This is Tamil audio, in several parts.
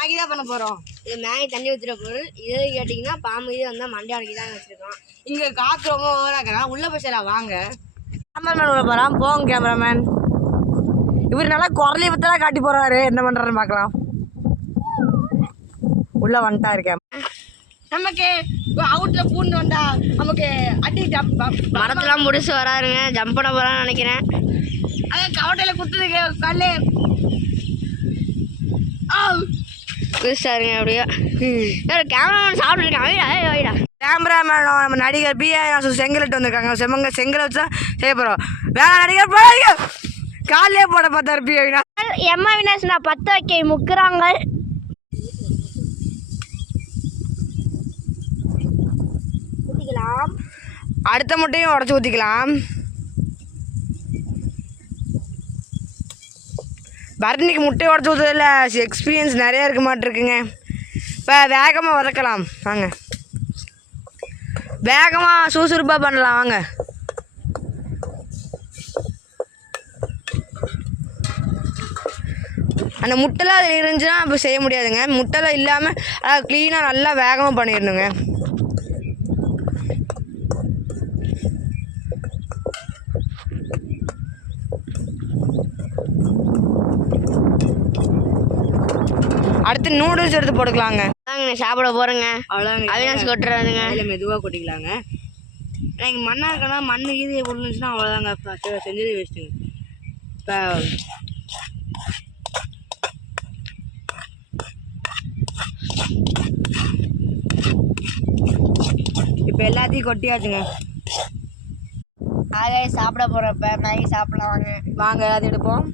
மேகி தான் பண்ண போகிறோம். இது மேகி தண்ணி ஊற்றுற பொருள். இது கேட்டிங்கன்னா பாம்பு இது வந்தால் மண்டை அடிக்கி தான் வச்சுருக்கோம். இங்கே காற்று ரொம்ப ஓவராக்கிறா. உள்ளே போய் சரி வாங்க. கேமராமேன் உள்ள போகிறான். போங்க கேமராமேன். இவர் நல்லா குரலை பற்றலாம் காட்டி போகிறாரு. என்ன பண்ணுறாருன்னு பார்க்கலாம். உள்ளே வந்துட்டா இருக்கேன். நமக்கு அவுட்டில் பூண்டு வந்தா நமக்கு அடி மரத்தெல்லாம் முடிச்சு வராருங்க. ஜம்ப் பண்ண போகிறான்னு நினைக்கிறேன். அதான் கவட்டையில் குத்துதுக்கு கல்லு புதுசாருங்க. அப்படியே கேமராமேன் சாப்பிட்டுருக்காங்க. கேமராமேன் நம்ம நடிகர் பிஏ செங்கலிட்டு வந்திருக்காங்க. செங்கலை வச்சு தான் செய்ய போகிறோம். வேற நடிகர் போடாதீங்க. காலையே போட பார்த்தாரு பிஏ. எம்மா வினாஸ் நான் 10 வைக்க முக்குறாங்க. ஊற்றிக்கலாம். அடுத்த முட்டையும் உடச்சி ஊற்றிக்கலாம். பரணிக்கு முட்டையை உடச்சி ஊற்றுறதுல எக்ஸ்பீரியன்ஸ் நிறையா இருக்க மாட்டிருக்குங்க. இப்போ வேகமாக வதக்கலாம் வாங்க. வேகமாக சுறுசுறுப்பாக பண்ணலாம் வாங்க. அந்த முட்டைலாம் அதில் இருந்துச்சுன்னா இப்போ செய்ய முடியாதுங்க. முட்டைலாம் இல்லாமல் அதாவது க்ளீனாக நல்லா வேகமாக பண்ணிடணுங்க. அடுத்து நூடுல்ஸ் எடுத்து போட்டுக்கலாங்க. சாப்பிட போகிறேங்க. அவ்வளோதாங்க. அவினாஷ் கொட்டுறாதுங்க. அதில் மெதுவாக கொட்டிக்கலாங்க. எனக்கு மண்ணாக இருக்கனா மண் ஈஸியாக கொண்டுச்சுன்னா அவ்வளோதாங்க. இப்போ செஞ்சதே வேஸ்ட்டுங்க. இப்போ எல்லாத்தையும் கொட்டியாச்சுங்க. ஆக சாப்பிட போகிறப்ப மேகி சாப்பிடலாம் வாங்க. வாங்க எல்லாத்தையும் எடுப்போம்.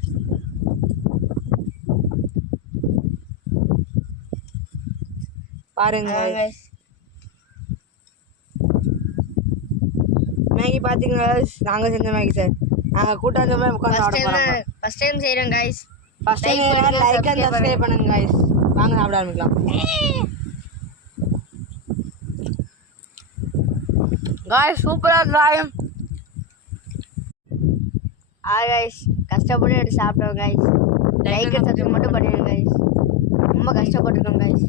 பாருங்க மேகி பார்த்தீங்க. நாங்கள் செஞ்ச மேகி சார். நாங்கள் கூட்டாஞ்ச மாதிரி உட்காந்து சாப்பிட போகிறோம். ஃபர்ஸ்ட் டைம் செய்கிறோம் guys. First time like and subscribe பண்ணுங்க கைஸ். வாங்க சாப்பிட ஆரம்பிக்கலாம். காய்ஸ் சூப்பராக இருந்தாய். கைஸ் கஷ்டப்பட்டு எடுத்து சாப்பிட்டோம் கைஸ். லைக் அண்ட் சப்ஸ்கிரைப் மட்டும் பண்ணிடுங்க கைஸ். ரொம்ப கஷ்டப்பட்டுருக்கோம் கைஸ்.